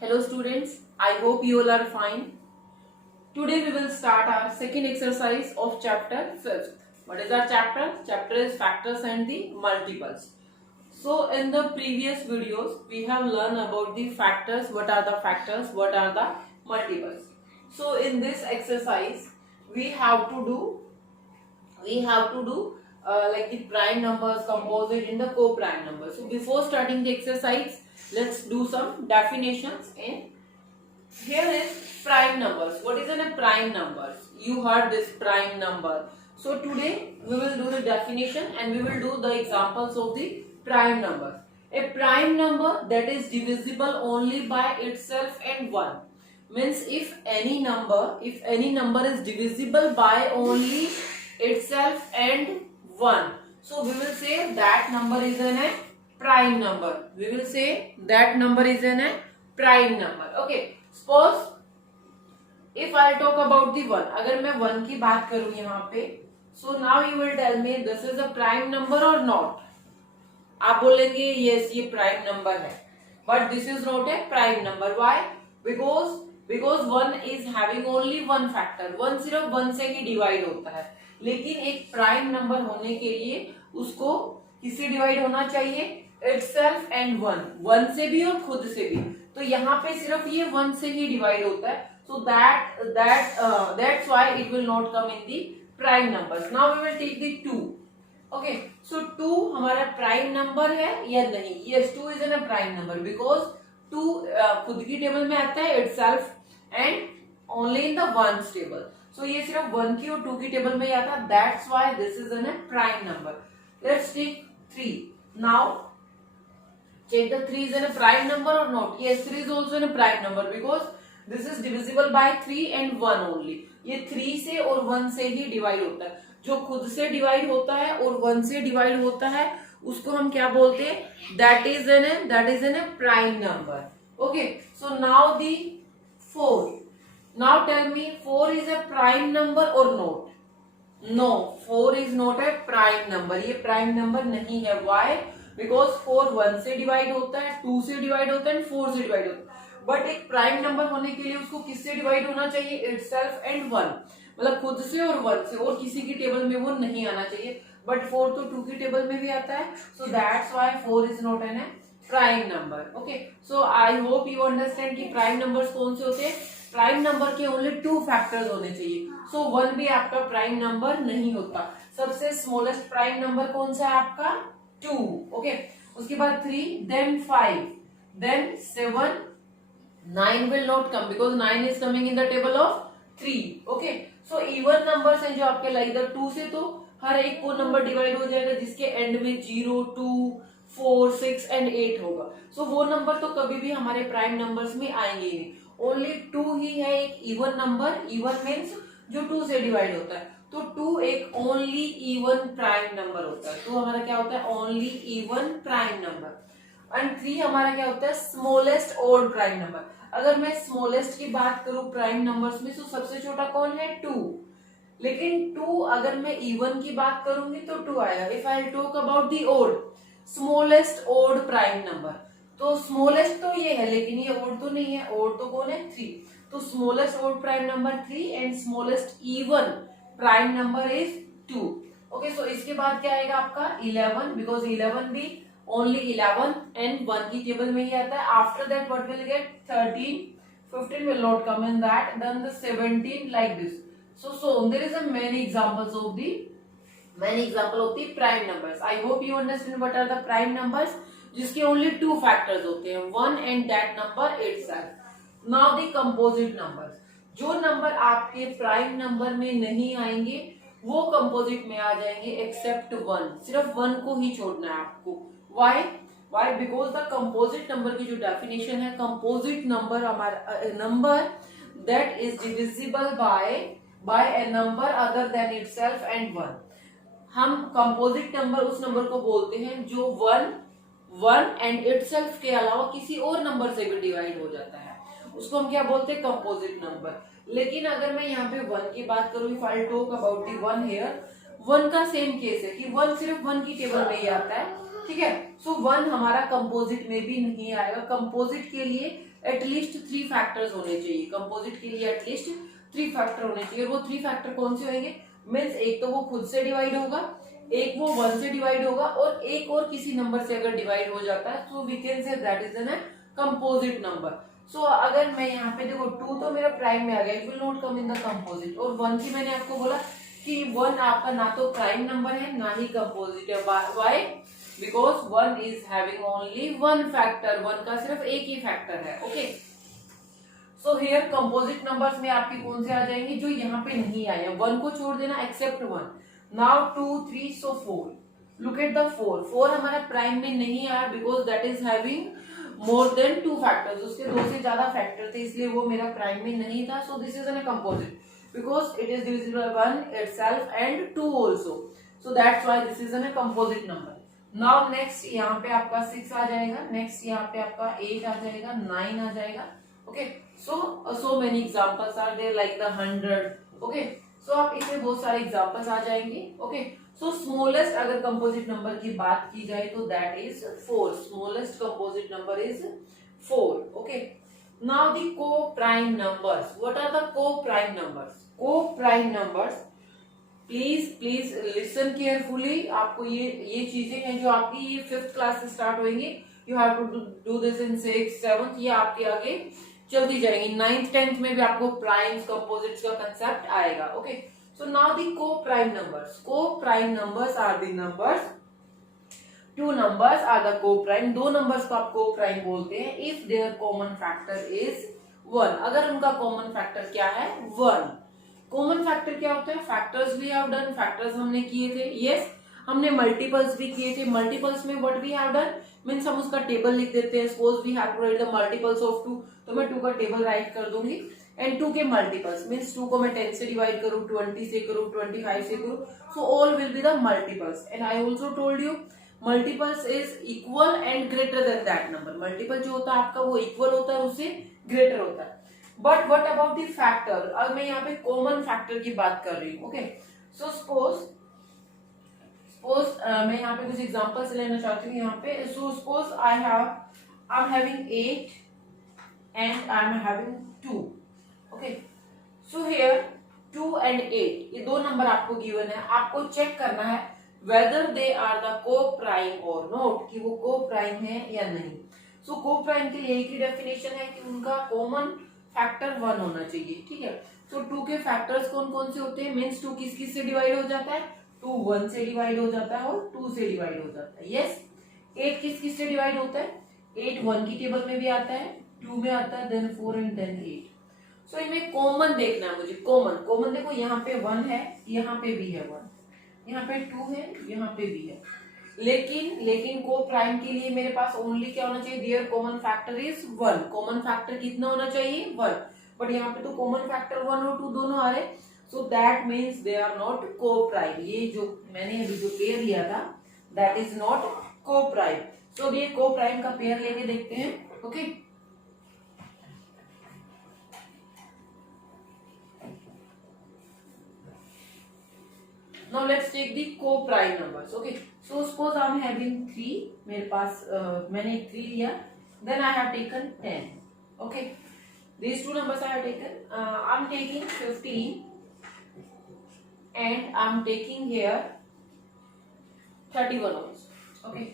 Hello students, I hope you all are fine. Today we will start our second exercise of chapter 5th. What is our chapter? Chapter is factors and the multiples. So in the previous videos we have learned about the factors, what are the factors, what are the multiples. So in this exercise we have to do like the prime numbers, composite and the co-prime numbers. So before starting the exercise, let's do some definitions. And here is prime numbers. What is a prime numbers? You heard this prime number. So today we will do the definition and we will do the examples of the prime numbers. A prime number that is divisible only by itself and 1 means if any number is divisible by only itself and 1, so we will say that number is a prime number. We will say that number is a prime number. Okay, suppose if I talk about the 1, अगर मैं 1 की बात करूं यहाँ पे, so now you will tell me this is a prime number or not. आप बोलेंगे yes ये prime number है, but this is not a prime number. Why? Because 1 is having only one factor. 1 सिर्फ 1 से ही डिवाइड होता है, लेकिन एक प्राइम नंबर होने के लिए उसको किससे डिवाइड होना चाहिए? इटसेल्फ एंड 1 से भी और खुद से भी. तो यहाँ पे सिर्फ ये 1 से ही डिवाइड होता है. So that's why it will not come in the prime numbers. Now we will take the 2. Okay, so 2 हमारा प्राइम नंबर है या नहीं? Yes, 2 is a prime number because 2 खुद की टेबल में आता है itself and only in the 1's table. So ये सिर्फ 1 की और 2 की टेबल में ही आता है. That's why this is a prime number. Let's take 3. Now check the 3 is a prime number or not? Yes, 3 is also a prime number because this is divisible by 3 and 1 only. ये 3 से और 1 से ही divide होता है. जो खुद से divide होता है और 1 से डिवाइड होता है उसको हम क्या बोलते हैं? That is a prime number. Okay, so now the 4. Now tell me 4 is a prime number or not? No, 4 is not a prime number. ये prime number नहीं है. Why? Because 4 1 से डिवाइड होता है, 2 से डिवाइड होता है, 4 से डिवाइड होता है. बट एक प्राइम नंबर होने के लिए उसको किससे डिवाइड होना चाहिए? इटसेल्फ एंड 1, मतलब खुद से और 1 से, और किसी की टेबल में वो नहीं आना चाहिए. बट 4 तो 2 की टेबल में भी आता है. सो that's why 4 is not an prime number. Okay, so I hope you understand कि प्राइम नंबर्स कौन से होते हैं. प्राइम नंबर के ओनली 2 फैक्टर्स होने चाहिए. सो 1 भी आपका प्राइम नंबर नहीं होता. सबसे स्मॉलेस्ट प्राइम नंबर कौन सा है आपका? 2. ओके, उसके बाद 3, then 5, then 7, 9 will not come because 9 is coming in the table of 3. Okay, so even numbers हैं जो आपके लाइक 2 से, तो हर एक को नंबर डिवाइड हो जाएगा जिसके एंड में 0, 2, 4, 6 एंड 8 होगा. सो वो नंबर तो कभी भी हमारे प्राइम नंबर्स में आएंगे ही नहीं. ओनली 2 ही है एक इवन नंबर. इवन मीन्स जो 2 से डिवाइड होता है. तो 2 एक ओनली इवन प्राइम नंबर होता है. तो हमारा क्या होता है? Only even prime number. And 3 हमारा क्या होता है? Smallest odd prime number. अगर मैं स्मॉलेस्ट की बात करूं प्राइम नंबर्स में, तो सबसे छोटा कौन है? 2. लेकिन 2 अगर मैं इवन की बात करूंगी तो 2 आएगा. If I talk about the odd, smallest odd prime number, तो स्मॉलेस्ट तो ये है लेकिन ये ओड तो नहीं है. ओड तो कौन है? 3. तो smallest odd prime number 3 and smallest even prime number is 2. Okay, so इसके बाद क्या आएगा आपका? 11, बिकॉज 11 भी only 11 and 1 की टेबल में ही आता है. After that what will get? 13, 15 will not come in that. Then the 17 like this. So there is a many example of the prime numbers. I hope you understand what are the prime numbers, जिसके only 2 factors होते हैं, 1 and that number itself. Now the composite numbers. जो number आपके prime number में नहीं आएंगे वो composite में आ जाएंगे एक्सेप्ट 1. सिर्फ 1 को ही छोड़ना है आपको. Why? Because the composite number की जो definition है, composite number हमारा number that is divisible by a number other than itself and 1. हम composite number उस नंबर को बोलते हैं जो 1 and itself के अलावा किसी और नंबर से भी डिवाइड हो जाता है. उसको हम क्या बोलते हैं? composite number. लेकिन अगर मैं यहाँ पे 1 की बात करूँ, if I talk about the 1 here, 1 का सेम केस है कि 1 सिर्फ 1 की टेबल में ही आता है. ठीक है, सो 1 हमारा कंपोजिट में भी नहीं आएगा. कंपोजिट के लिए एटलीस्ट 3 फैक्टर्स होने चाहिए। कंपोजिट के लिए एटलीस्ट 3 फैक्टर होने चाहिए। और वो 3 फैक्टर कौन से होंगे? मीन्स एक तो वो खुद से डिवाइड होगा, एक वो 1 से डिवाइड होगा, और एक और किसी नंबर से अगर डिवाइड हो जाता है तो we can say that is an composite number. So अगर मैं यहाँ पे देखो 2 तो मेरा प्राइम में आ गया, it will not come in the composite. और 1 की मैंने आपको बोला कि 1 आपका ना तो प्राइम नंबर है ना ही कंपोजिट है। Why? Because 1 is having only 1 factor, 1 का सिर्फ एक ही फैक्टर है। Okay, so here composite numbers में आपके कौन से आ जाएंगे? जो यहाँ पे नहीं आए हैं, 1 को छोड़ देना except 1। Now 2 3 so 4, look at the 4 हमारा प्राइम में नहीं आया because that is having more than 2 factors, उसके 2 से ज्यादा फैक्टर थे, इसलिए वो मेरा प्राइम में नहीं था। सो this is an composite because it is divisible by 1 itself and 2 also, so that's why this is a composite number. Now next यहाँ पे आपका 6 आ जाएगा, next यहाँ पे आपका 8 आ जाएगा, 9 आ जाएगा। Okay, so many examples are there like the 100. Okay, so आप इसमें बहुत सारे examples आ जाएंगे। Okay, so smallest अगर composite number की बात की जाए तो that is 4. Smallest composite number is 4. Okay, now the co-prime numbers. What are the co-prime numbers? Co-prime numbers, please listen carefully. आपको ये चीजें हैं जो आपकी ये 5th क्लास से स्टार्ट होंगी, you have to do this in 6th 7th, ये आपके आगे चलती जाएंगी। 9th 10th में भी आपको प्राइम्स कंपोजिट्स का कंसेप्ट आएगा। Okay, so now the coprime numbers. Coprime numbers are the numbers, 2 numbers are the co-prime, 2 numbers को आप co-prime बोलते हैं if their common factor is 1, अगर उनका common factor क्या है? 1। कॉमन फैक्टर क्या होता है? Factors we have done, factors हमने किए थे। यस, हमने मल्टीपल्स भी किए थे। मल्टीपल्स में what we have done means हम उसका टेबल लिख देते हैं। Suppose we have to write the multiples of 2, तो मैं 2 का टेबल राइट कर दूंगी। एंड 2 के मल्टीपल्स मींस 2 को मैं 10 से डिवाइड करूं, 20 से करूं, 25 से करूं, so all will be the multiples. And I also told you multiples is equal and greater than that number. Multiple जो होता है आपका वो इक्वल होता है, उससे ग्रेटर होता है। But what about the factor? अब मैं यहाँ पे कॉमन फैक्टर की बात कर रही हूँ। ओके, सो सपोज मैं यहाँ पे कुछ एग्जांपल्स लेना चाहती हूँ यहाँ पे। So suppose I am having 8 and I am having 2। Okay, so here 2 and 8 ये 2 नंबर आपको गिवन है। आपको चेक करना है whether they are the co-prime or not, कि वो co-prime है या नहीं। सो co-prime के लिए एक ही डेफिनेशन है कि उनका कॉमन फैक्टर 1 होना चाहिए। ठीक है, तो 2 के फैक्टर्स कौन कौन से होते हैं? मींस 2 किस किस से डिवाइड हो जाता है? 2 1 से डिवाइड हो जाता है और 2 से डिवाइड हो जाता है। यस, 8 किस किस से डिवाइड होता है? 8 1 की टेबल में भी आता है, 2 में आता है, देन 4 एंड देन 8। सो इनमें कॉमन देखना है मुझे। कॉमन देखो, यहाँ पे 1 है, यहाँ पे भी है 1, यहाँ पे 2 है, यहाँ पे भी है। लेकिन को प्राइम के लिए मेरे पास ओनली क्या होना चाहिए? Their common factor is 1। Common factor कितना होना चाहिए? 1। बट यहाँ पे तो कॉमन फैक्टर 1 और 2 दोनों आ रहे, so that means they are not coprime. ये जो मैंने अभी जो पेयर लिया था that is not coprime. So ये को प्राइम का पेयर लेके देखते हैं। Okay, now let's take the co-prime numbers. Okay, so suppose I am having 3, मेरे पास मैंने 3 लिया, then I have taken 10. Okay, these 2 numbers I have taken. I am taking 15 and I am taking here 31 also. Okay,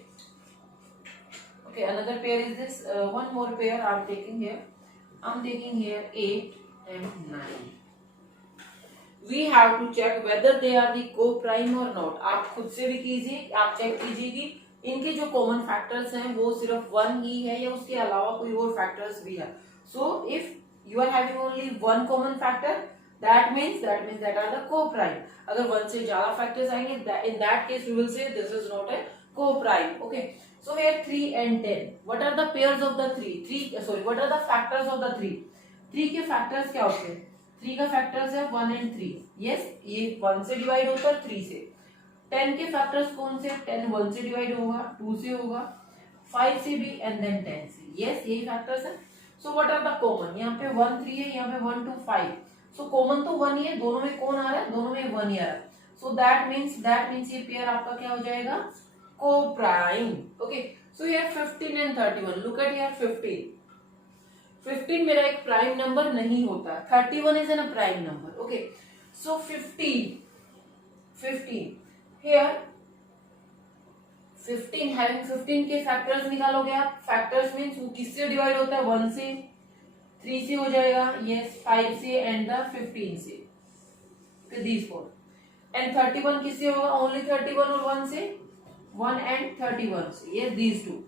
another pair is this, one more pair I am taking here. I am taking here 8 and 9. We have to check whether they are the co-prime or not. आप खुद से भी कीजिए, आप check कीजिए कि इनके जो कॉमन फैक्टर्स हैं वो सिर्फ 1 ही है या उसके अलावा कोई और फैक्टर्स भी है। So if you are having only 1 common factor that means that are the coprime. अगर 1 से ज्यादा फैक्टर्स आएंगे in that case we will say this is not a coprime. Okay, so here 3 and 10, what are the pairs of the 3? What are the factors of the 3? 3 के factors क्या होते हैं? 3 का फैक्टर्स है 1 and 3। यस, ये 1 से divide होता है 3 से। 10 के फैक्टर्स कौन से? 10 1 से डिवाइड होगा, 2 से होगा, 5 से भी एंड देन 10 से। यस, यही फैक्टर्स है। So what are the common? यहाँ पे 1 3 है, यहाँ पे 1 2 5। सो कॉमन तो 1 ही है, दोनों में कौन आ रहा है? दोनों में 1 ही आ रहा है। सो दैट मीन्स ये पेयर आपका क्या हो जाएगा? को prime. Okay, so here 15 and 31, look at here 15 15 मेरा एक प्राइम नंबर नहीं होता. 31 is a prime number. Okay, so 15 here 15 having 15 के फैक्टर्स निकालोगे आप. फैक्टर्स मीन्स वो किससे डिवाइड होता है? 1 से, 3 से हो जाएगा, यस, 5 से एंड द 15 से. फिर these four. एंड 31 किससे होगा? ओनली 31 और 1 से, 1 एंड 31 से, ये these two.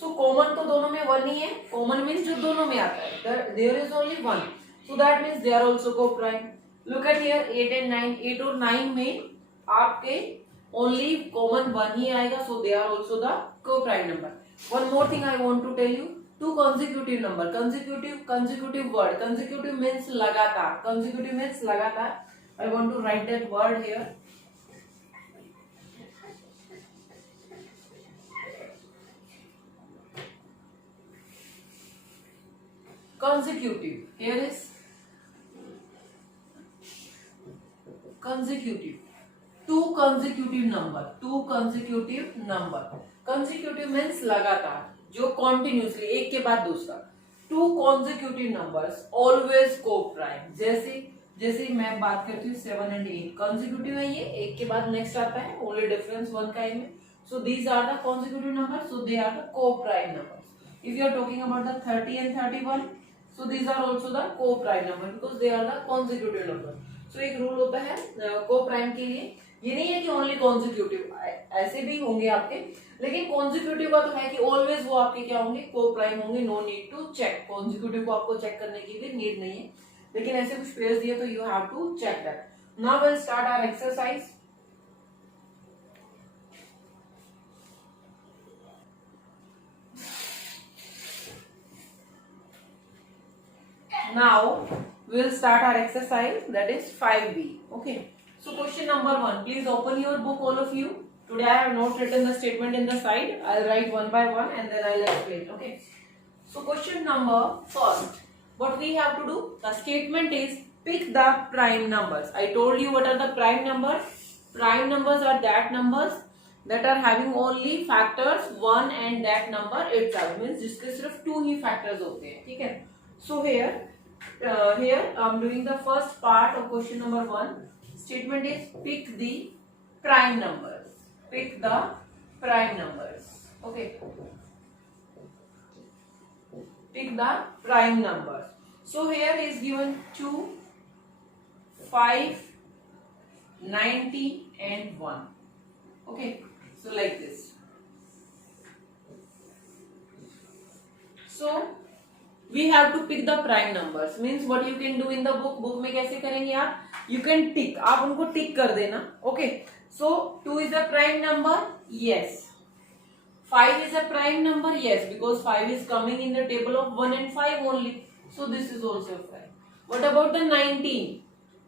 सो कॉमन तो दोनों में 1 ही है. कॉमन मीन्स जो दोनों में आता है, there is only 1, so that means they are also coprime. Look at here 8 and 9. 8 और 9 में आपके ओनली कॉमन 1 ही आएगा, so they are also the co-prime number. One more thing I want to tell you, two consecutive number. Consecutive word, consecutive means लगातार. Consecutive means लगातार. I want to write that word here. Consecutive. Here is consecutive. Two consecutive number. Two consecutive number. Consecutive means लगातार, जो continuously एक के बाद दूसरा. Two consecutive numbers always co-prime. जैसे मैं बात करती हूँ 7 and 8 consecutive है, ये एक के बाद next आता है, only difference 1 का है. So these are the consecutive numbers. So they are the co-prime numbers. If you are talking about the 30 and 31. So these are also the co-prime number because they are the consecutive number. So एक rule होता है co-prime के लिए. ये नहीं है कि only consecutive, ऐसे भी होंगे आपके, लेकिन consecutive का तो है कि always वो आपके क्या होंगे? co-prime होंगे. No need to check. consecutive को आपको चेक करने की भी नीड नहीं है, लेकिन ऐसे कुछ पेयर्स दिए तो you have to check that. Now we'll start our exercise. Now we will start our exercise, that is 5B. Okay. So question number 1. Please open your book, all of you. Today I have not written the statement in the side. I'll write one by one and then I'll explain. Okay. So question number first. What we have to do? The statement is pick the prime numbers. I told you what are the prime numbers. Prime numbers are that numbers that are having only factors 1 and that number itself. Means जिसके सिर्फ 2 ही factors होते हैं. ठीक है. So here I'm doing the first part of question number 1. Statement is pick the prime numbers. Pick the prime numbers. Okay. Pick the prime numbers. So here is given 2, 5, 90 and 1. Okay. So like this. So we have to pick the prime numbers. Means what you can do in the book. Book में कैसे करेंगे आप? You can tick. आप उनको tick कर देना. Okay. So 2 is a prime number. Yes. 5 is a prime number. Yes, because 5 is coming in the table of 1 and 5 only. So this is also prime. What about the 19?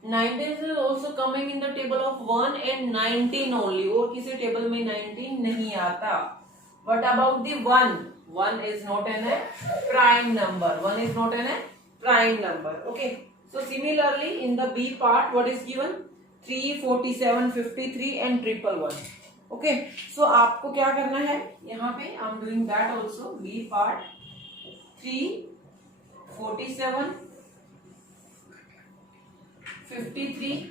19 is also coming in the table of 1 and 19 only. और किसी table में 19 नहीं आता. What about the 1? 1 is not a prime number. 1 is not a prime number. Okay. So similarly in the B part, what is given? 3, 47, 53 and 111. Okay. So आपको क्या करना है? यहाँ पे I'm doing that also. B part 3, 47, 53,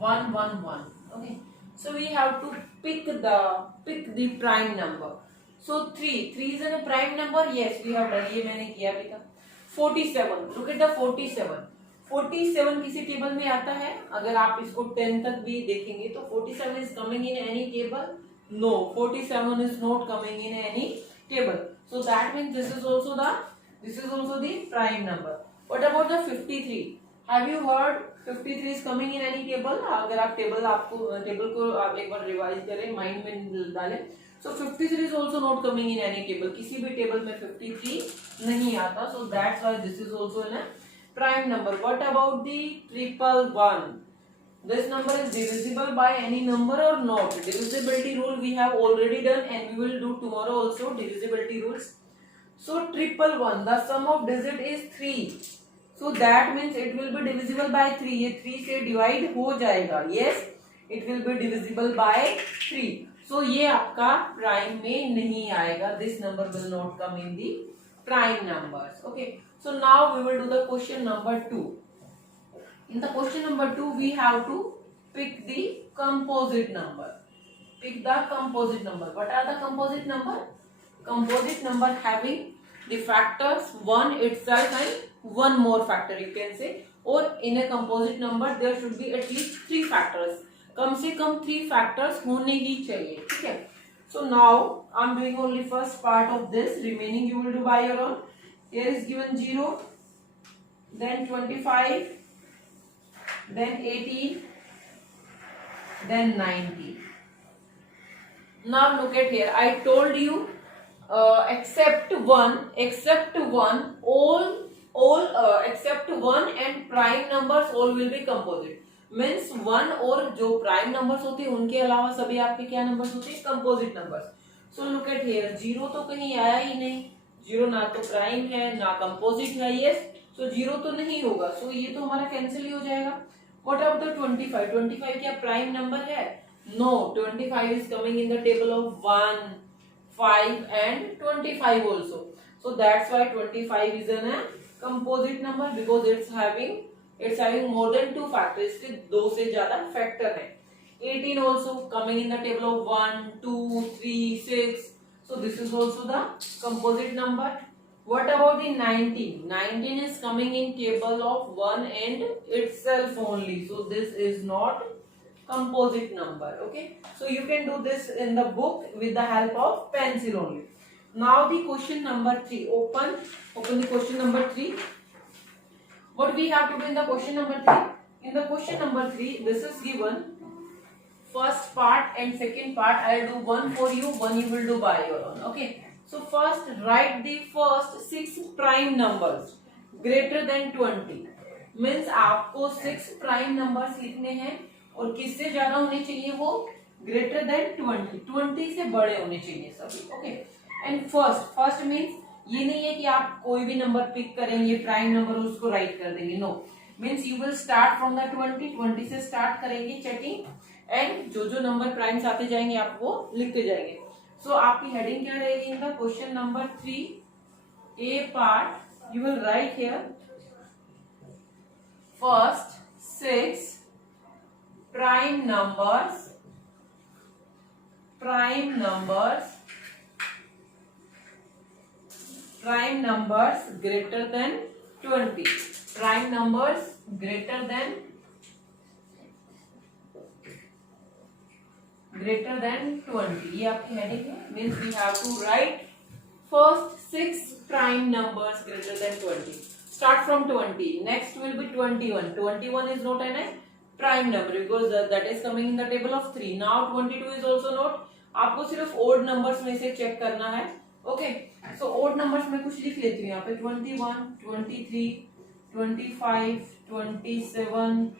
111. Okay. So we have to pick the prime number. So 3 is a prime number. Yes, we have done. ये मैंने किया भी था. 47. Look at the 47. 47 किसी टेबल में आता है. अगर आप इसको 10 तक भी देखेंगे तो 47 is coming in any table? No, 47 is not coming in any table. So that means this is also the prime number. What about the 53? Have you heard 53 is coming in any table? अगर आप table को आप एक बार revise करें, mind में डालें. So 53 is also not coming in any table. किसी भी टेबल में 53 नहीं आता. So that's why this is also in a prime number. What about the 111? This number is divisible by any number or not? Divisibility rule we have already done and we will do tomorrow also, divisibility rules. So 111, the sum of digit is 3. So that means it will be divisible by 3. ये 3 से divide हो जाएगा. Yes, it will be divisible by 3. So ये आपका prime में नहीं आएगा. This number will not come in the prime numbers. Okay, so now we will do the question number 2. In the question number 2, we have to pick the composite number. Pick the composite number. What are the composite number? Composite number having the factors 1 itself and one more factor, you can say. Or in a composite number there should be at least 3 factors. कम से कम 3 factors होने ही चाहिए, ठीक है. So now I'm doing only first part of this. Remaining you will do by your own. Here is given 0, then 25, then 80, then 90. Now look at here. I told you except one, all except one and prime numbers all will be composite. Means one और जो prime numbers होते हैं उनके अलावा सभी आपके क्या numbers होते हैं? Composite numbers. So look at here. 0 तो कहीं आया ही नहीं. 0 ना तो prime है ना composite है. Yes. So 0 तो नहीं होगा. So ये तो हमारा cancel ही हो जाएगा. What about the 25? 25 क्या prime number है? No. 25 is coming in the table of 1, 5 and 25 also. So that's why 25 is a composite number because it's having more than 2 factors. इसके 2 से ज़्यादा factor है. 18 also coming in the table of 1, 2, 3, 6. So this is also the composite number. What about the 19? 19 is coming in table of 1 and itself only. So this is not composite number. Okay. So you can do this in the book with the help of pencil only. Now the question number 3. Open the question number 3. What we have to do in the question number 3? In the question number 3, this is given first part and second part. I will do one for you, one you will do by your own. Okay. So first write the first 6 prime numbers greater than 20. Means आपको 6 prime numbers लिखने हैं और किससे ज्यादा होने चाहिए वो greater than 20. 20 से बड़े होने चाहिए सभी. Okay. And first means ये नहीं है कि आप कोई भी नंबर पिक करेंगे प्राइम नंबर उसको राइट कर देंगे. No. Means you will start from the 20 से स्टार्ट करेंगे चेकिंग एंड जो जो नंबर प्राइम्स आते जाएंगे आप वो लिखते जाएंगे. सो आपकी हेडिंग क्या रहेगी in the question number 3 A part. You will write here first 6 prime numbers greater than 20. Prime numbers greater than 20. ये आपकी हेडिंग है. Means we have to write first 6 prime numbers greater than 20. Start from 20. Next will be 21. 21 is not a prime number because that is coming in the table of 3. Now 22 is also not. आपको सिर्फ odd numbers में से check करना है. Okay. सो odd numbers में कुछ लिख लेती हूँ यहाँ पे 21, 23, 25, 27,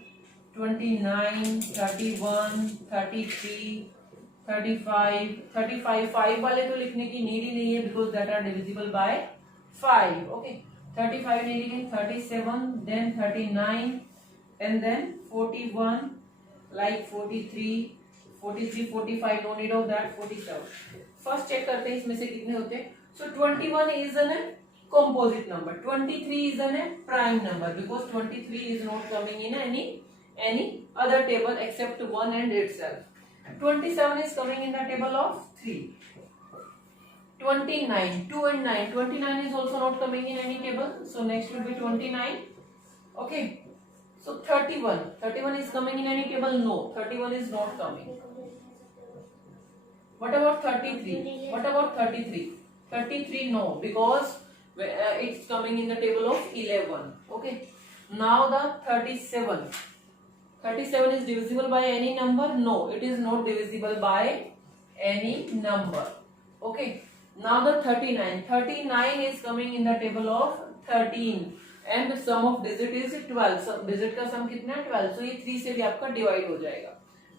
29, 31, 33, 35, 35. 5 वाले तो लिखने की नीड ही नहीं है because that are divisible by 5. Okay. 35 नहीं लिखेंगे. 37, then 39, and then 41, like 43, 45. No need of that. 47. First check करते हैं इसमें से कितने होते हैं. So 21 is an composite number. 23 is a prime number because 23 is not coming in any other table except 1 and itself. 27 is coming in the table of 3. 29, 2 and 9. 29 is also not coming in any table. So next will be 29. Okay. So 31. 31 is coming in any table? No. 31 is not coming. What about 33? What about 33? 33 no because it's coming in the table of 11. Okay. Now the 37. 37 is divisible by any number? No, it is not divisible by any number. Okay. Now the 39. 39 is coming in the table of 13 and the sum of digit is 12. So digit का sum कितना है 12. So ये 3 से भी आपका divide हो जाएगा.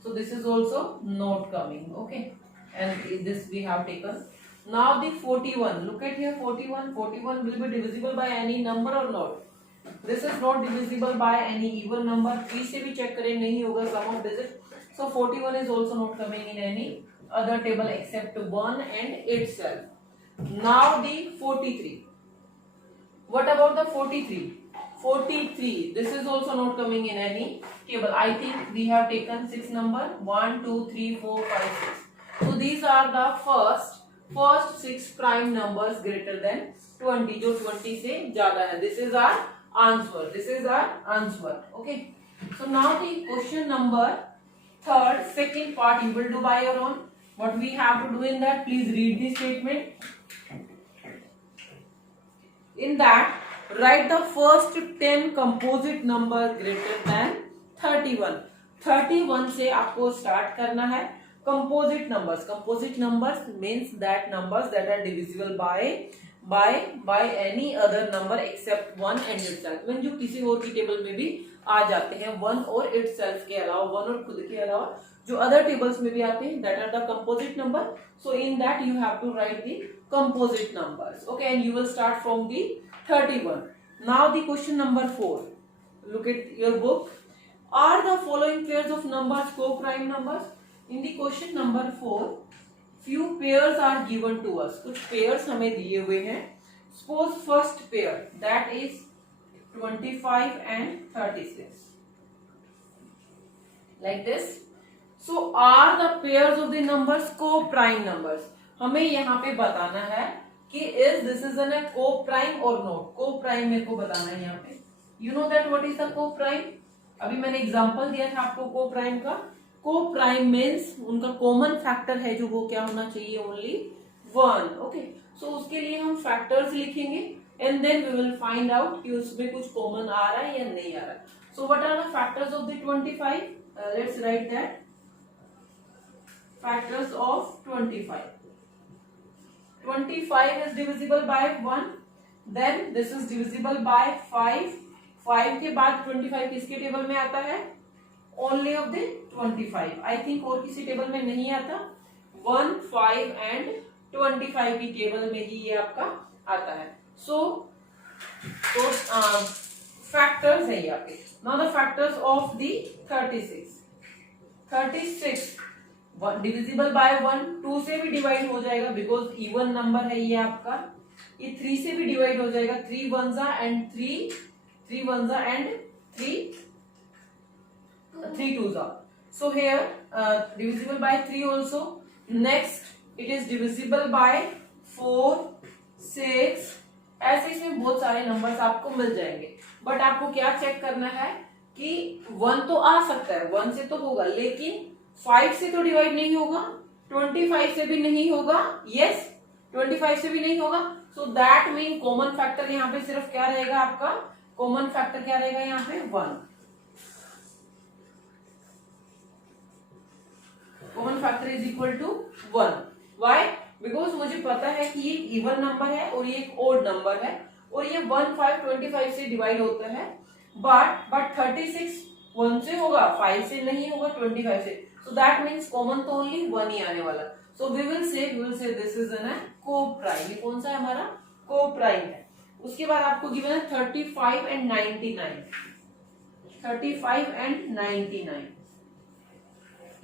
So this is also not coming. Okay. And this we have taken. Now the 41. Look at here 41. 41 will be divisible by any number or not? This is not divisible by any even number. 3 से भी check करें नहीं होगा sum of digit. So 41 is also not coming in any other table except 1 and itself. Now the 43. What about the 43? 43. This is also not coming in any table. I think we have taken 6 number. 1, 2, 3, 4, 5, 6. So these are the first 6 prime numbers greater than 20, जो 20 से ज्यादा है. This is our answer. This is our answer. Okay. So now the question number third, second part you will do by your own. What we have to do in that? Please read the statement. In that, write the first 10 composite number greater than 31. 31 से आपको start करना है. Composite numbers. Composite numbers means that numbers that are divisible by any other number except 1 and itself. Means जो किसी और की table में भी आ जाते हैं, 1 और itself के अलावा, 1 और खुद के अलावा जो अदर टेबल्स में भी आते हैं, that are the composite number. So in that you have to write the composite numbers. Okay, and you will start from the 31. Now the question number 4. Look at your book. Are the following pairs of numbers co-prime numbers? In the question number 4, few pairs are given to us. कुछ pairs हमें दिए हुए हैं. Suppose first pair, that is 25 and 36. Like this. So are the pairs of the numbers co-prime numbers? हमें यहाँ पे बताना है कि is this is a co-prime or not. Co-prime मेरे को बताना है यहाँ पे. You know that what is the co-prime? अभी मैंने एग्जांपल दिया था आपको co-prime का. Co-prime means उनका कॉमन फैक्टर है जो वो क्या होना चाहिए, ओनली 1. ओके, सो उसके लिए हम फैक्टर्स लिखेंगे and then we will find out कि उसमें कुछ कॉमन आ रहा है या नहीं आ रहा है. So what are the factors of the 25? Let's write that. Factors of 25. 25 is divisible by 1. Then this is divisible by 5. 5 के बाद 25 किसके टेबल में आता है? Only of the 25. I think और किसी टेबल में नहीं आता. 1, 5 and 25 की टेबल में ही ये आपका आता है. So factors है यहाँ पे. Now the factors of the 36. 36 divisible by 1. 2 से भी डिवाइड हो जाएगा because even नंबर है ये आपका. ये 3 से भी डिवाइड हो जाएगा. 3 ones and 3 ones and 3 twos are. So here divisible by 3 also. Next it is divisible by 4, 6. ऐसे इसमें बहुत सारे नंबर्स आपको मिल जाएंगे. बट आपको क्या चेक करना है कि 1 तो आ सकता है, 1 से तो होगा, लेकिन 5 से तो डिवाइड नहीं होगा, 25 से भी नहीं होगा. यस, 25 से भी नहीं होगा. So that mean common factor यहाँ पे सिर्फ क्या रहेगा आपका? कॉमन फैक्टर क्या रहेगा यहाँ पे? 1. Common factor is equal to 1. Why? Because मुझे पता है कि ये इवन नंबर है और ये एक ओड नंबर है और ये 1, 5, 25 से डिवाइड होता है. बट 36 1 से होगा, 5 से नहीं होगा, 25 से. सो दैट मीन्स कॉमन तो ओनली 1 ही आने वाला. So we will say this is an coprime. ये कौन सा है हमारा? को-प्राइम है. उसके बाद आपको गिवन है 35 एंड 99. 35 एंड 99.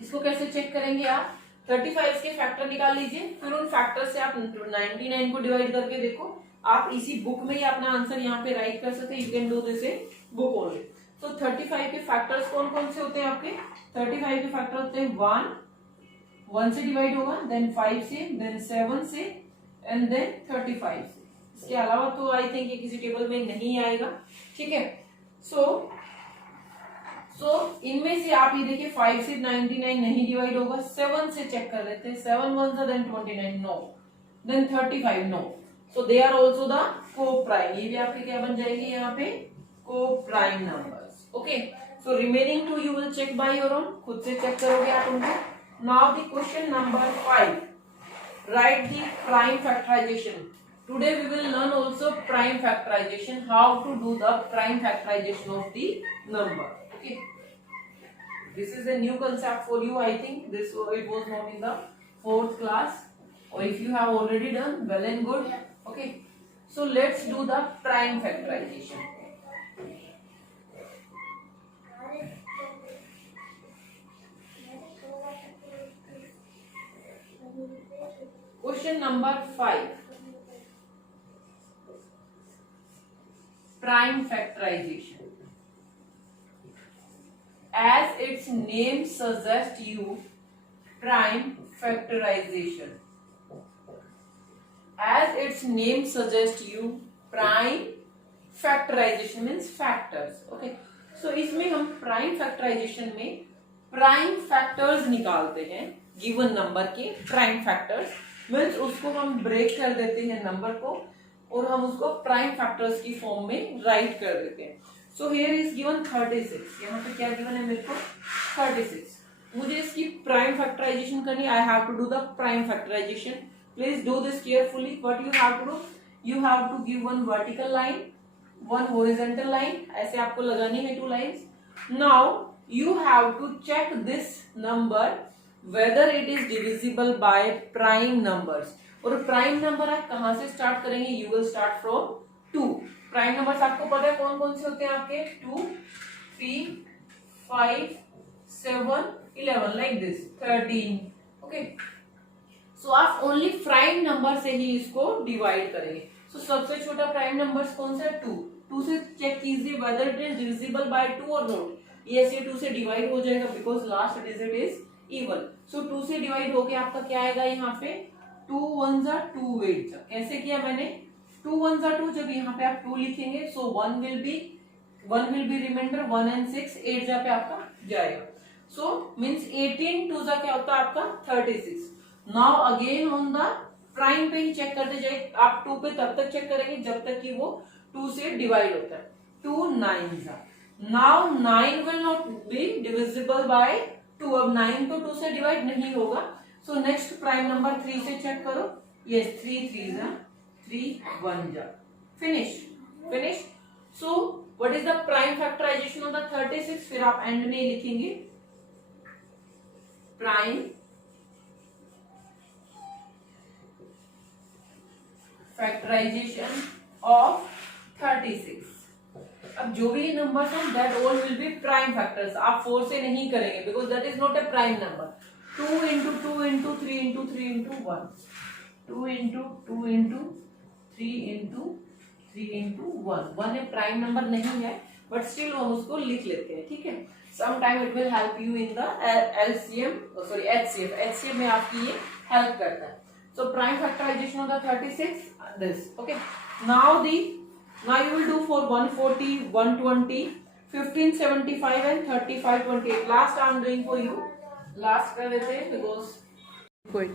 इसको कैसे चेक करेंगे आप? 35 के फैक्टर निकाल लीजिए, फिर उन फैक्टर से आप 99 को डिवाइड करके देखो. आप इसी बुक में ही अपना आंसर यहाँ पे राइट कर सकते. You can do this in book only. तो 35 के फैक्टर्स कौन कौन से होते हैं आपके? 35 के फैक्टर होते हैं 1 से डिवाइड होगा, देन 5 से, देन 7 से एंड देन 35 से. इसके अलावा तो आई थिंक ये किसी टेबल में नहीं आएगा. ठीक है. सो इनमें से आप ये देखिए 5 से 99 नहीं डिवाइड होगा. 7 से चेक कर लेते हैं. 7 1 then 29 no, then 35 no. So they are also the coprime. ये भी आपके क्या बन जाएंगे यहाँ पे? Coprime numbers. Okay. So remaining 2 you will check by your own. खुद से चेक करोगे आप उनको. Now the question number 5. Write the prime factorization. Today we will learn also prime factorization, how to do the prime factorization of the number. Okay, this is a new concept for you. I think it was not in the 4th class, or if you have already done, well and good. Okay, so let's do the prime factorization. Question number 5. prime factorization. As its name suggests you, prime factorization. As its name suggests you, prime factorization means factors. Okay, so इसमें हम prime factorization में prime factors निकालते हैं given number के prime factors means उसको हम break कर देते हैं number को और हम उसको प्राइम फैक्टर्स की फॉर्म में राइट कर देते हैं. So here is given 36. यहाँ पे क्या गिवन है मेरे को 36. मुझे इसकी प्राइम फैक्टराइजेशन करनी. I have to do the prime factorization. Please do this carefully. What you have to do, you have to give one vertical line, one horizontal line. ऐसे आपको लगानी है 2 lines. Now you have to check this number whether it is divisible by prime numbers. और prime number आप कहां से start करेंगे? You will start from 2. Prime numbers आपको पता है कौन कौन से होते हैं आपके? 2, 3, 5, 7, 11 लाइक दिस 13. ओके, सो आप ओनली प्राइम नंबर से ही इसको डिवाइड करेंगे. सो सबसे छोटा प्राइम नंबर कौन सा है? 2. 2 से चेक कीजिए whether it is divisible by 2 और नॉट. ये 2 से डिवाइड हो जाएगा because last digit is even. So 2 से डिवाइड होके आपका क्या आएगा? यहाँ पे 2 1 2 8. कैसे किया मैंने? 2 1 2. जब यहाँ पे आप 2 लिखेंगे सो 1 विल बी रिमाइंडर 1 and 6. 8 जहाँ पे आपका जाएगा. सो मीन्स 18 2 क्या होता है आपका 36. Now again on the prime पे ही चेक करते जाए. आप 2 पे तब तक चेक करेंगे जब तक कि वो 2 से डिवाइड होता है. 2 9. Now 9 will not be divisible by 2. अब 9 तो 2 से डिवाइड नहीं होगा. सो नेक्स्ट प्राइम नंबर 3 से चेक करो. Yes 3 3 3 1 finish. So what is the prime factorization of the 36? फिर आप एंड में लिखेंगे प्राइम फैक्टराइजेशन ऑफ 36. अब जो भी नंबर है that all will be prime factors. आप 4 से नहीं करेंगे because that is not A prime number. 2 into 2 into 3 into 3 into 1. 2 into 2 into 3 into 3 into 1. 1 एक प्राइम नंबर नहीं है बट स्टिल हम उसको लिख लेते हैं. ठीक है, some time it will help you in the LCM sorry HCF. HCF में आपकी ये हेल्प करता है. So prime factorization of the 36 this. Okay, now you will do for 140 120 1575 and 3528. last I am doing for you. last कर लेते हैं because quit.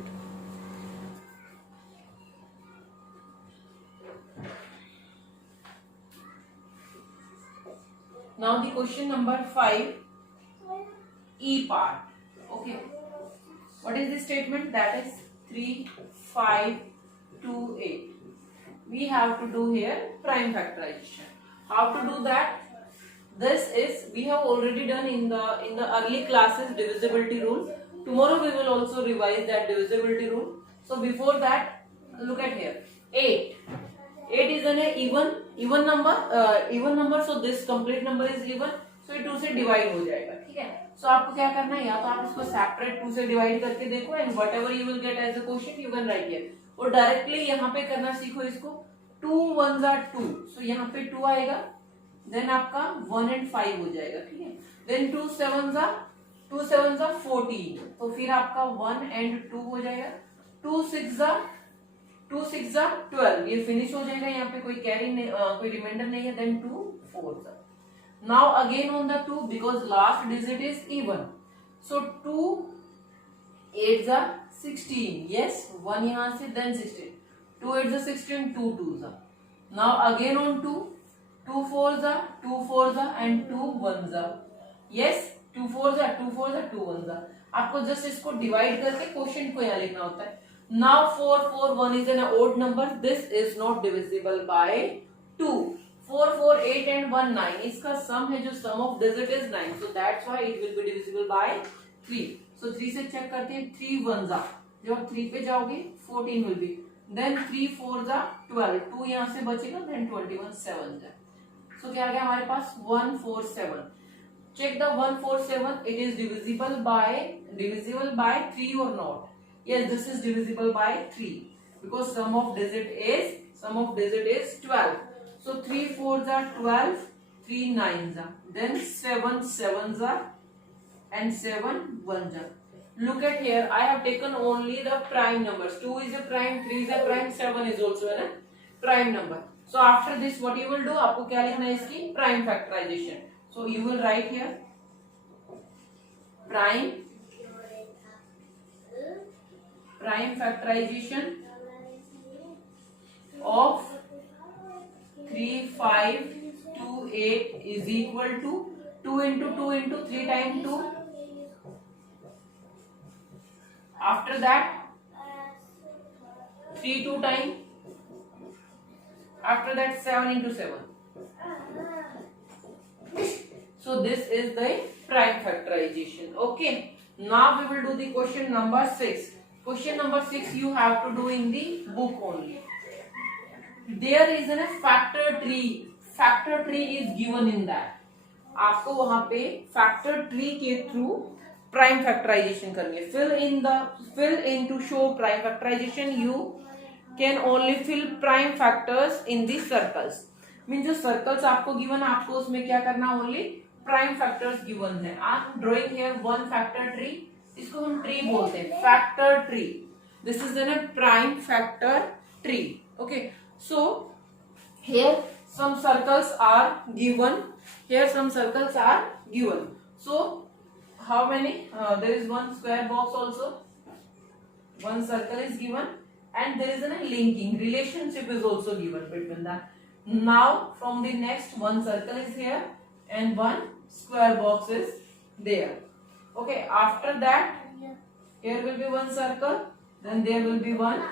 Now the question number 5, E part. Okay, what is the statement? That is 3 5 2 8. We have to do here prime factorization. How to do that? This is we have already done in the early classes divisibility rule. Tomorrow we will also revise that divisibility rule. So before that, look at here 8. 8 is an even number. So this complete number is even. So ये 2 से divide हो जाएगा. ठीक है, so आपको क्या करना है? या तो आप इसको सेपरेट 2 से डिवाइड करके देखो and whatever you will get as a question you can write here. और डायरेक्टली यहाँ पे करना सीखो इसको. 2 1 2. सो यहाँ पे 2 आएगा. देन आपका 1 and 5 हो जाएगा. ठीक है, देन 2 7 14. तो फिर आपका 1 and 2 हो जाएगा. 2 6 12. ये फिनिश हो जाएगा. यहाँ पे कोई कैरी नहीं, कोई रिमाइंडर नहीं है. Then 2 4. Now again on the 2 because last digit is even. So 2 8 16. Yes 1 यहाँ से then 16. 2 8 16. 2 2. Now again on 2. 2 4 and 2 1. Yes 2 4 2 1. आपको जस्ट इसको डिवाइड करके क्वेश्चन को यहाँ लिखना होता है. Now 4 4 1 is an odd number. This is not divisible by 2. 4 4 8 and 1 9. इसका सम है जो sum of digit is 9. So that's why it will be divisible by 3. So 3 से चेक करते हैं. 3 1. जब आप 3 पे जाओगे 14 विल बी. देन 3 4 12. 2 यहाँ से बचेगा. देन 21 7. सो क्या आ गया हमारे पास? 1 4 7. Check the 1 4 7. It is divisible by 3 or not? Yes, this is divisible by 3 because sum of digit is 12. So 3 4s are 12, 3 9s are, then 7 7s are, and 7 1s are. Look at here, I have taken only the prime numbers. 2 is a prime, 3 is a prime, 7 is also a prime number. So after this what you will do, आपको क्या लिखना है इसकी prime factorization. So you will write here prime factorization of 3 5 2 8 is equal to 2 into 2 into 3 times 2. After that 3 2 times. After that 7 into 7. So this is the prime factorization. Okay. Now we will do the question number 6. Question number 6 you have to do in the book only. There is a factor tree. Factor tree is given in that. आपको वहां पे factor tree के through prime factorization करनी है. Fill in to show prime factorization. You can only fill prime factors in the circles. Mean जो circles आपको given, आपको उसमें क्या करना, only prime factors given है. I am drawing here one factor tree. इसको हम tree बोलते हैं, factor tree. This is a prime factor tree. Okay. So here some circles are given. Here some circles are given. So how many? There is one square box also. One circle is given, and there is a linking relationship is also given between that. Now from the next, one circle is here and one square box is there. Okay. After that, here will be one circle, then there will be one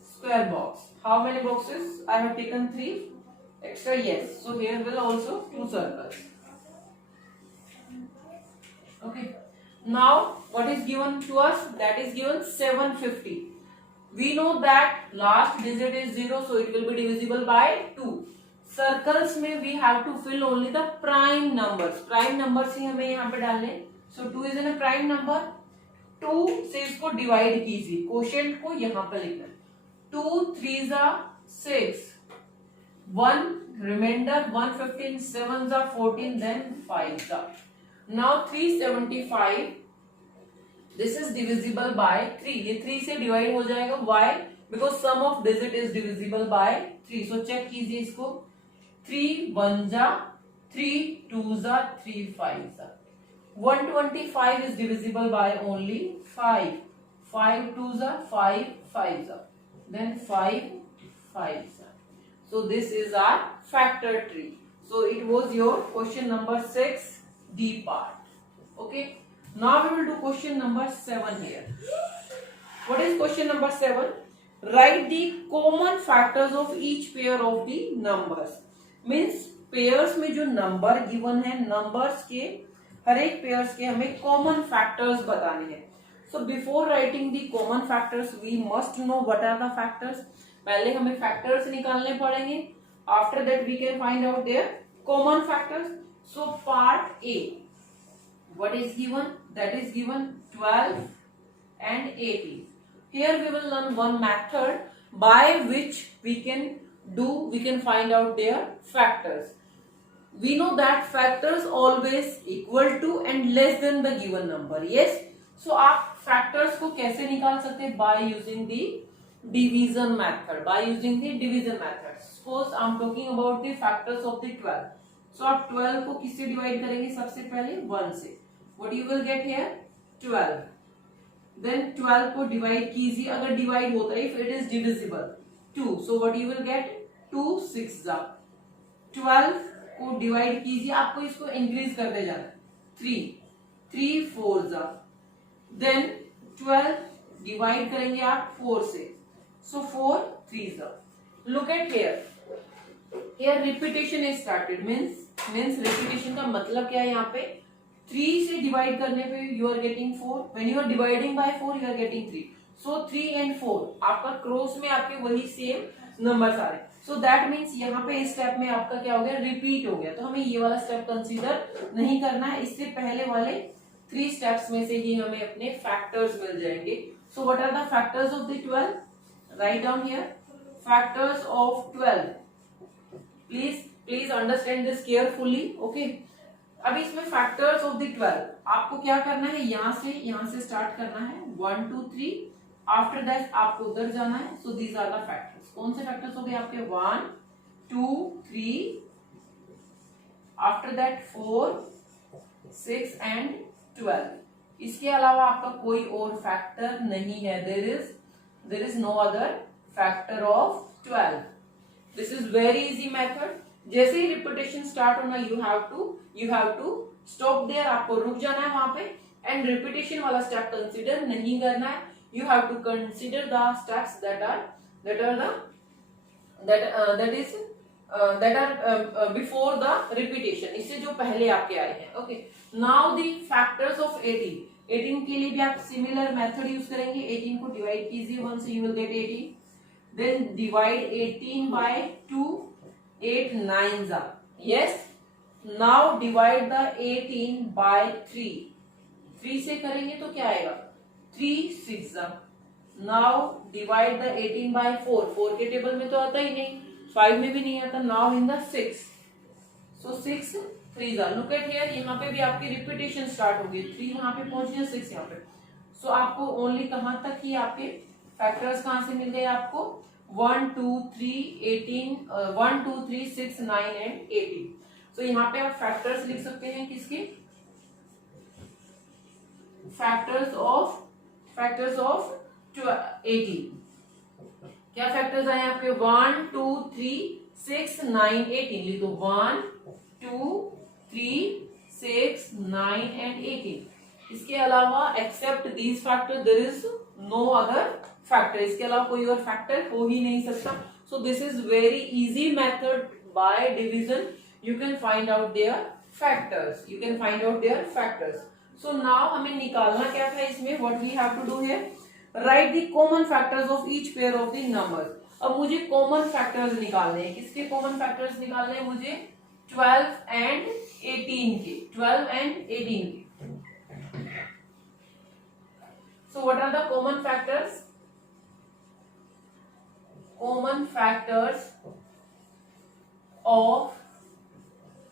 square box. How many boxes? I have taken 3 extra. Yes. So here will also 2 circles. Okay. Now what is given to us? That is given 750. We know that last digit is 0, so it will be divisible by 2. Circles में we have to fill only the prime numbers. Prime numbers ही हमें यहाँ पे डालने. So 2 is a prime number. 2 से इसको divide कीजिए. Quotient को यहाँ पे लिखना. 2 3s are 6. 1 remainder 115, 7s are 14, then 5s are. Now 375. This is divisible by 3. ये 3 से divide हो जाएगा. Why? Because sum of digit is divisible by 3. So check कीजिए इसको. 3 1s are, 3 2s are, 3 5s are. 125 is divisible by only 5. 5 2s are, 5 5s are. Then 5 5s are. So this is our factor tree. So it was your question number 6 D part. Okay. Now we will do question number 7 here. What is question number 7? Write the common factors of each pair of the numbers. Means pairs में जो number given है, numbers के हर एक pairs के हमें common factors बताने हैं. So before writing the common factors, we must know what are the factors. पहले हमें factors निकालने पड़ेंगे. After that we can find out their common factors. So part A. What is given? That is given 12 and 18. Here we will learn one method by which we can find out their factors. We know that factors always equal to and less than the given number. Yes. So आप factors को कैसे निकाल सकते हैं? By using the division method. By using the division method. Suppose I am talking about the factors of the 12. So आप 12 को किससे divide करेंगे? सबसे पहले 1 से. What you will get here? 12. Then 12 को divide कीजिए. अगर divide होता है, if it is divisible, 2. So what you will get? 2 6 are. 12 को divide कीजिए. आपको इसको increase करते जाना. 3 4s are. Then 12 divide करेंगे आप 4 से. So 4 3s are. Look at here. Here repetition is started. Means repetition का मतलब क्या है यहाँ पे? 3 से divide करने पे you are getting 4. When you are dividing by 4, you are getting 3. So 3 and 4 आपका क्रॉस में आपके वही सेम नंबर्स आ रहे हैं. So that means यहाँ पे इस स्टेप में आपका क्या हो गया? रिपीट हो गया. तो हमें ये वाला स्टेप कंसीडर नहीं करना है. इससे पहले वाले 3 स्टेप्स में से ही हमें अपने फैक्टर्स मिल जाएंगे. So what are the factors of the 12? Write down here. Factors of 12. Please understand this carefully, okay. अभी इसमें फैक्टर्स ऑफ द 12 आपको क्या करना है, यहां से स्टार्ट करना है 1 2 3, आफ्टर दैट आपको उधर जाना है। So these are the factors. कौन से फैक्टर्स हो गए आपके 1 2 3, आफ्टर दैट 4 6 एंड 12। इसके अलावा आपका कोई और फैक्टर नहीं है। There is no other factor of 12। This is very easy method. जैसे ही रिपीटेशन स्टार्ट होना you have to stop there, आपको रुक जाना है वहां पे एंड रिपीटेशन वाला स्टेप कंसीडर नहीं करना है। You have to consider the steps that are before the repetition, इससे जो पहले आपके आए हैं, okay. Now the factors of 18 के लिए भी आप सिमिलर मेथड यूज करेंगे। 18 को डिवाइड कीजिए 1 से, you will get 18, then divide 18 by 2, 8 9s are, yes। Now divide the 18 by 3 से करेंगे तो क्या आएगा 3 6s are। Now divide the 18 by 4 के टेबल में तो आता ही नहीं, 5 में भी नहीं आता। Now in the 6, so 6 3s are। Look at here, यहाँ पे भी आपकी रिपीटेशन स्टार्ट होगी। 3 यहाँ पे पहुंच गया, 6 यहाँ पे। सो आपको ओनली कहां तक ही आपके फैक्टर्स कहां से मिल गए आपको 1 2 3 18, 1 2 3 6 9 एंड 18। सो यहाँ पे आप फैक्टर्स लिख सकते हैं किसके, फैक्टर्स ऑफ 18। क्या फैक्टर्स आए आपके 1 2 3 6 9 18, लिख दो 1 2 3 6 9 एंड 18। इसके अलावा except these factor there is no other factor, इसके अलावा कोई और फैक्टर हो ही नहीं सकता। So this is very easy method, by division you can find out their factors, so now हमें निकालना क्या था इसमें, what we have to do here, write the common factors of each pair of the numbers. अब मुझे common factors निकालने हैं। किसके कॉमन फैक्टर्स निकालने हैं मुझे 12 एंड 18 के, 12 एंड 18 के। So what are the common factors, of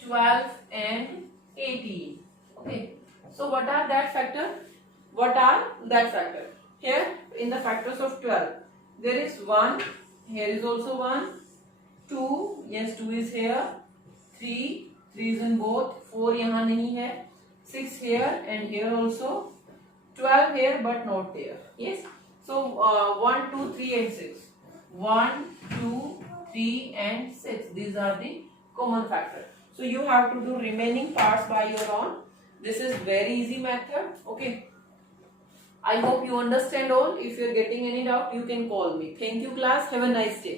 12 and 18, okay। So what are that factor, here in the factors of 12 there is 1, here is also 1, 2, yes 2 is here, 3 is in both, 4 यहाँ नहीं है, 6 here and here also, 12 here but not there, yes। So 1 2 3 and 6, 1 2 3 and 6, these are the common factor। So you have to do remaining parts by your own. This is very easy method, okay। I hope you understand all. If you are getting any doubt, you can call me. Thank you class. Have a nice day.